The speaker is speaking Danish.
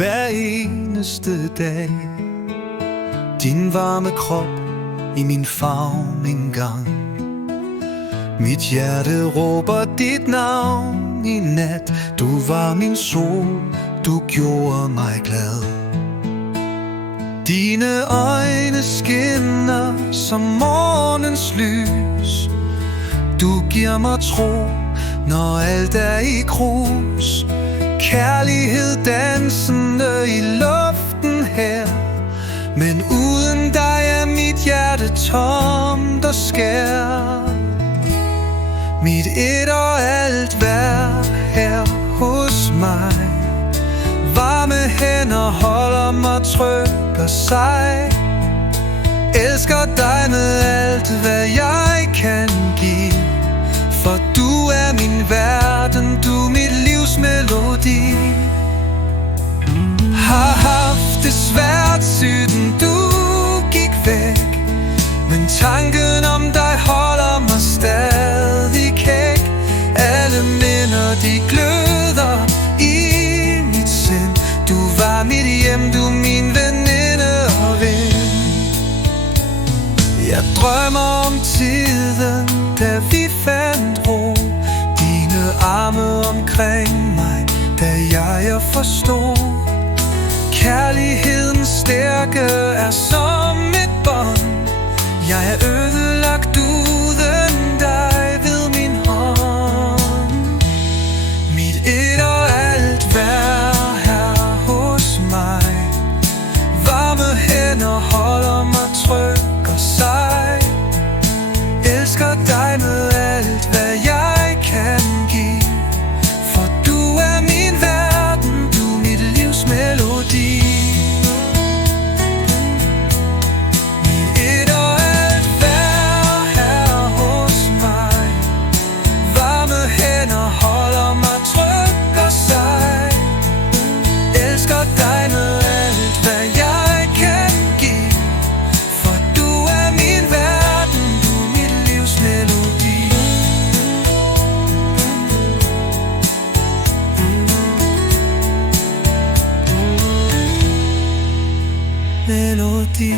hver eneste dag. Din varme krop i min favn engang. Mit hjerte råber dit navn i nat. Du var min sol, du gjorde mig glad. Dine øjne skinner som morgens lys. Du giver mig tro, når alt er i grus. Kærlighed dansende i luften her. Men uden dig er mit hjerte tomt og skær. Mit et og alt vær her hos mig. Varme hænder holder mig tryg og sej. Elsker dig med alt hvad jeg kan give. For du er min verden, du er mit livs melodi. Har haft det svært siden du gik væk. Men tanken om dig holder mig stadig kæk. Alle minder de gløder i mit sind. Du var mit hjem, du min veninde og ven. Jeg drømmer om tiden, da vi fandt ro. Dine arme omkring mig, da jeg forstod. Kærlighedens stærke er som et bånd. Jeg er ødelagt uden dig ved min hånd. Mit et og alt vær her hos mig. Varme hænder holder mig tryg og sej. Elsker dig med alt hvad jeg kan give. For du er min verden, du er mit livs melodi. Melodi.